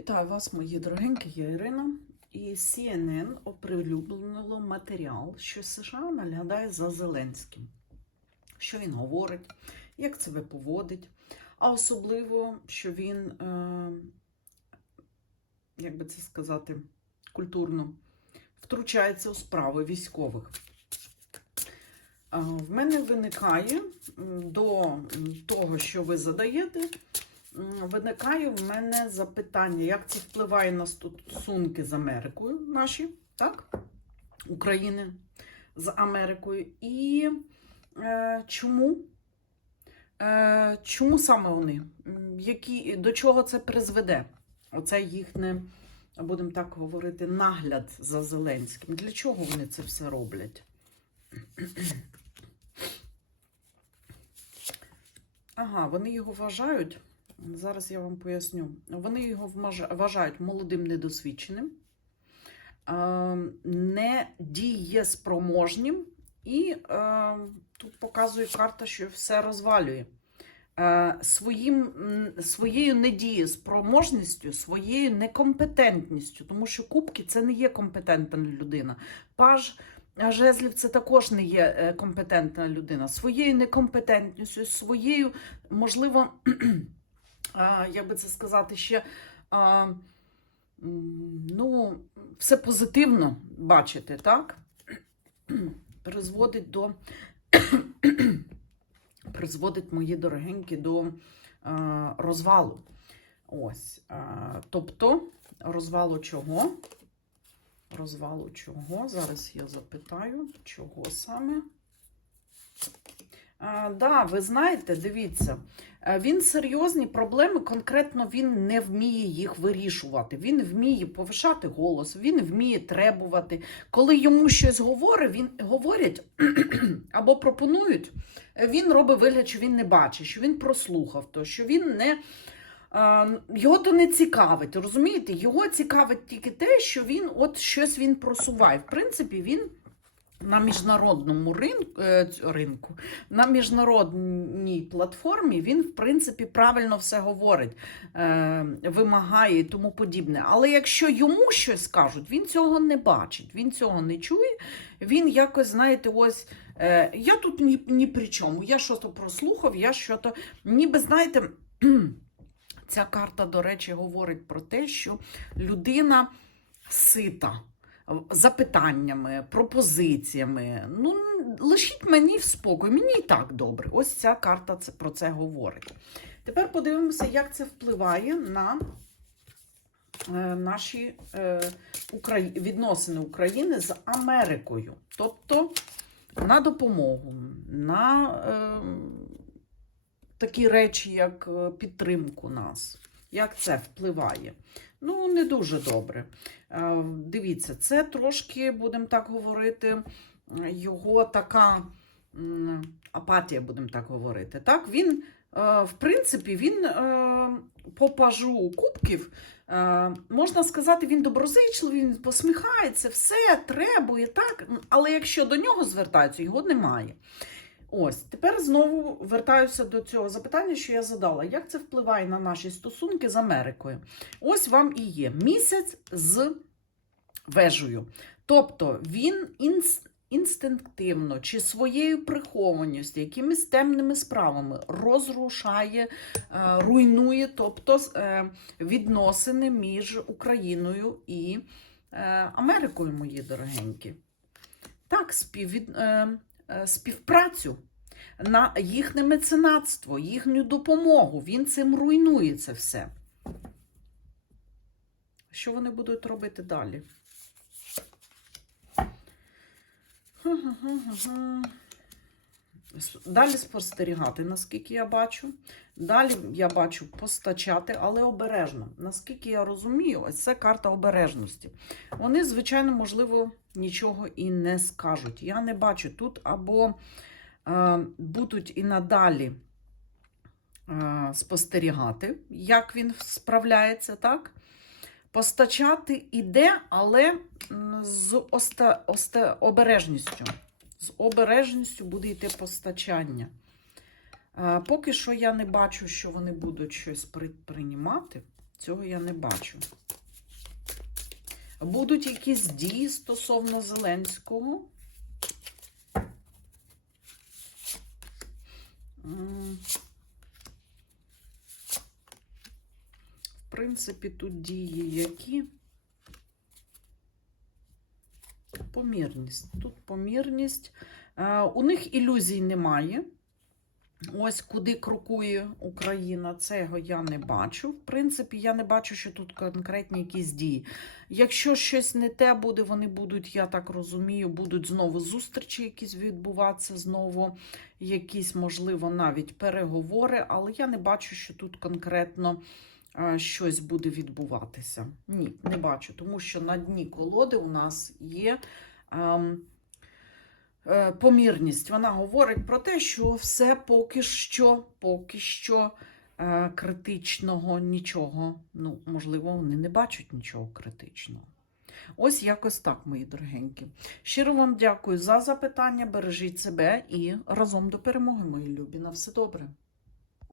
Вітаю вас, мої дорогенькі, я Ірина. І CNN оприлюднило матеріал, що США наглядає за Зеленським. Що він говорить, як себе поводить, а особливо, що він, е, як би це сказати, культурно втручається у справи військових. А, В мене виникає до того, що ви задаєте, виникає в мене запитання, як це впливає на стосунки з Америкою наші, так? України з Америкою. І е, чому? Е, чому саме вони? Які, до чого це призведе? Оце їхнє, будемо так говорити, нагляд за Зеленським. Для чого вони це все роблять? Ага, вони його вважають. Зараз я вам поясню. Вони його вважають молодим недосвідченим, е, недієспроможнім, і е, тут показує карта, що все розвалює. Е, Своїм, своєю недієспроможністю, своєю некомпетентністю, тому що кубки це не є компетентна людина. Паж Жезлів це також не є е, компетентна людина. Своєю некомпетентністю, своєю, можливо, як би це сказати, ще ну, все позитивно бачити, так? Призводить до призводить мої дорогенькі до розвалу. Ось. Тобто, розвалу чого? Розвалу чого? Зараз я запитаю, чого саме. А, да, ви знаєте, дивіться, е, він серйозні проблеми, конкретно він не вміє їх вирішувати. Він вміє повишати голос, він вміє требувати. Коли йому щось говорить, він говорять або пропонують, е, він робить вигляд, що він не бачить, що він прослухав то, що він не. Його то не цікавить, розумієте? Його цікавить тільки те, що він от щось він просуває. В принципі, він на міжнародному ринку, ринку на міжнародній платформі він, в принципі, правильно все говорить, е, вимагає і тому подібне. Але якщо йому щось кажуть, він цього не бачить, він цього не чує. Він якось, знаєте, ось е, я тут ні, ні при чому. Я щось прослухав, я щось, ніби знаєте. Ця карта, до речі, говорить про те, що людина сита запитаннями, пропозиціями. Ну, лишіть мені в спокій, мені і так добре. Ось ця карта про це говорить. Тепер подивимося, як це впливає на е, наші е, відносини України з Америкою. Тобто на допомогу, на е, такі речі, як підтримку нас. Як це впливає? Ну, не дуже добре. Е, Дивіться, це трошки, будемо так говорити, його така апатія, будемо так говорити. Так, він, е, в принципі, він е, по пажу кубків, можна сказати, він доброзичливий, він посміхається, все требує, так, але якщо до нього звертаються, його немає. Ось, тепер знову вертаюся до цього запитання, що я задала. Як це впливає на наші стосунки з Америкою? Ось вам і є місяць з вежею. Тобто він інс... інстинктивно чи своєю прихованістю, якимись темними справами розрушає, е, руйнує тобто, е, відносини між Україною і е, Америкою, мої дорогенькі. Так, співвід... е, співпрацю. На їхнє меценатство, їхню допомогу. Він цим руйнує це все. Що вони будуть робити далі? Га-га-га-га-га. Далі спостерігати, наскільки я бачу. Далі я бачу постачати, але обережно. Наскільки я розумію, ось це карта обережності. Вони, звичайно, можливо, нічого і не скажуть. Я не бачу тут або е, будуть і надалі е, спостерігати, як він справляється, так? Постачати іде, але з оста, оста, обережністю. З обережністю буде йти постачання. Поки що я не бачу, що вони будуть щось приймати. Цього я не бачу. Будуть якісь дії стосовно Зеленського. В принципі, тут дії які? Помірність. Тут помірність. Е, У них ілюзій немає. Ось куди крокує Україна, цього я не бачу. В принципі, я не бачу, що тут конкретні якісь дії. Якщо щось не те буде, вони будуть, я так розумію, будуть знову зустрічі якісь відбуватися, знову якісь, можливо, навіть переговори, але я не бачу, що тут конкретно е, щось буде відбуватися. Ні, не бачу, тому що на дні колоди у нас є. Е, помірність. Вона говорить про те, що все поки що, поки що е, критичного нічого. Ну, можливо, вони не бачать нічого критичного. Ось якось так, мої дорогенькі. Щиро вам дякую за запитання. Бережіть себе і разом до перемоги, мої любі. На все добре.